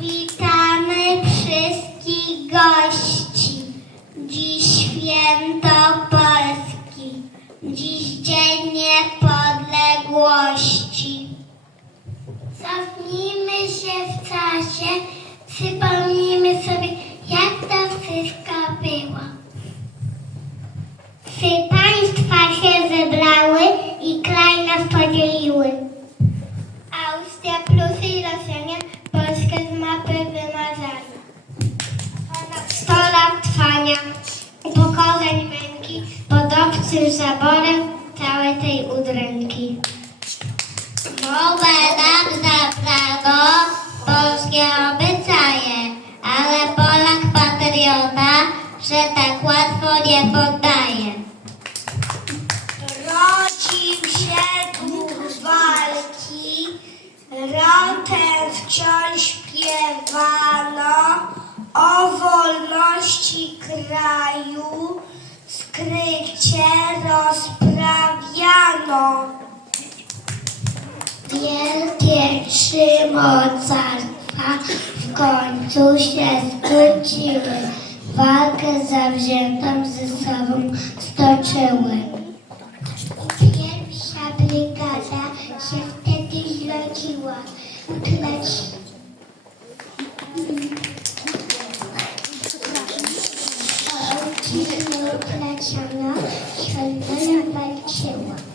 Witamy wszystkich gości. Dziś święto Polski. Dziś Dzień Niepodległości. Cofnijmy się w czasie, przypomnijmy sobie, jak to wszystko było. Trzy państwa się zebrały i kraj nas podzieliły. Trwania upokorzeń męki pod obcym zaborem całej tej udręki. Kraju, skrycie rozprawiano. Wielkie trzy mocarstwa w końcu się zwróciły, walkę zawziętą ze sobą stoczyły. Pierwsza brygada się wtedy zrodziła, lecz 很多人排斥我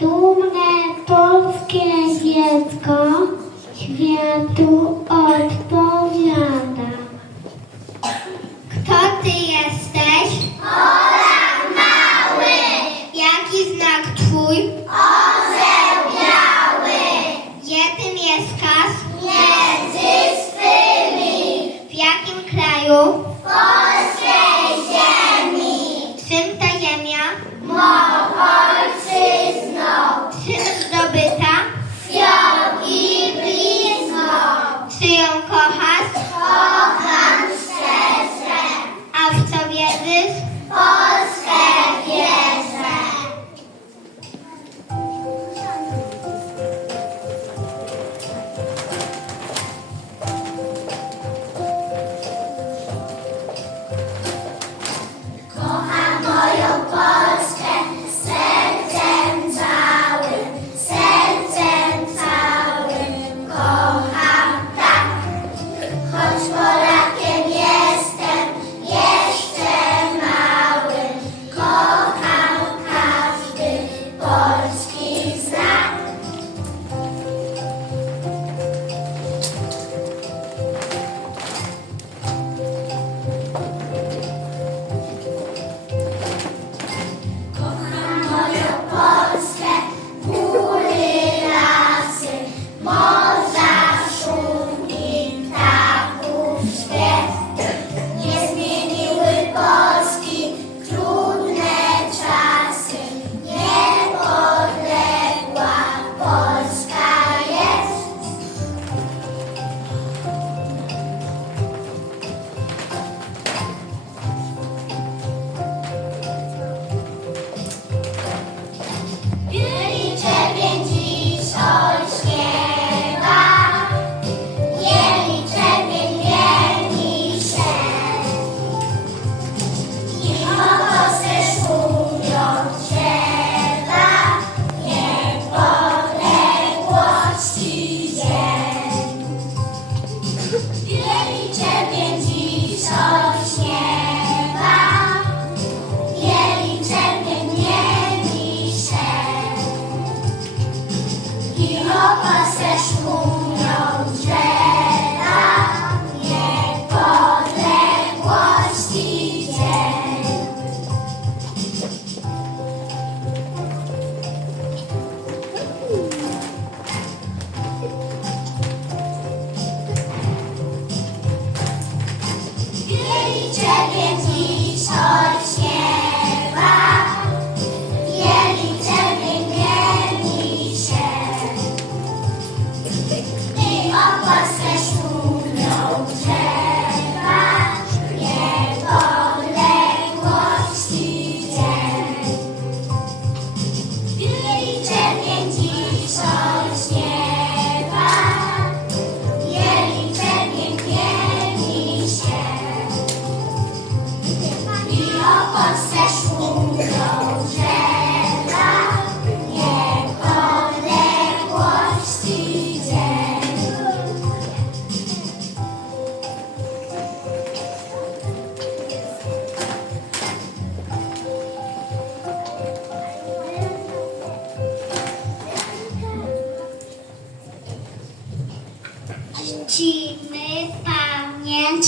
Dumne polskie dziecko światu odpowiada.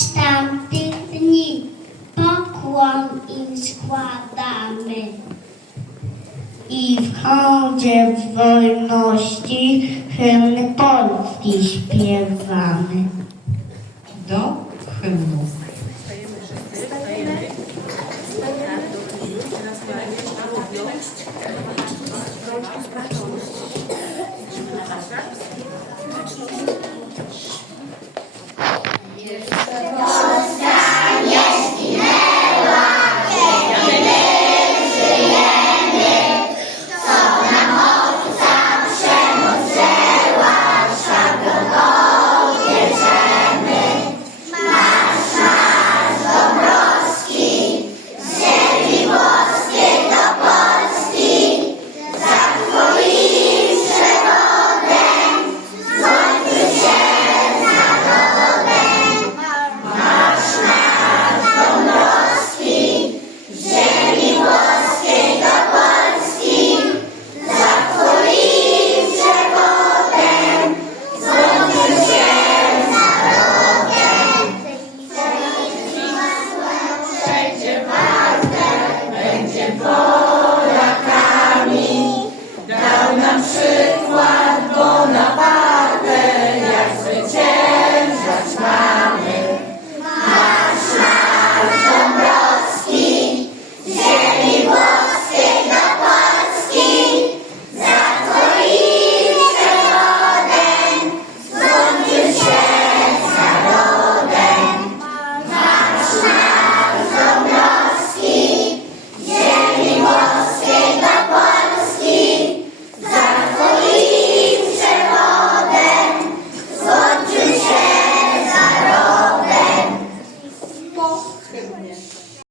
tamtych dni pokłon im składamy. I w hołdzie wolności hymn Polski śpiewamy. Do hymnu.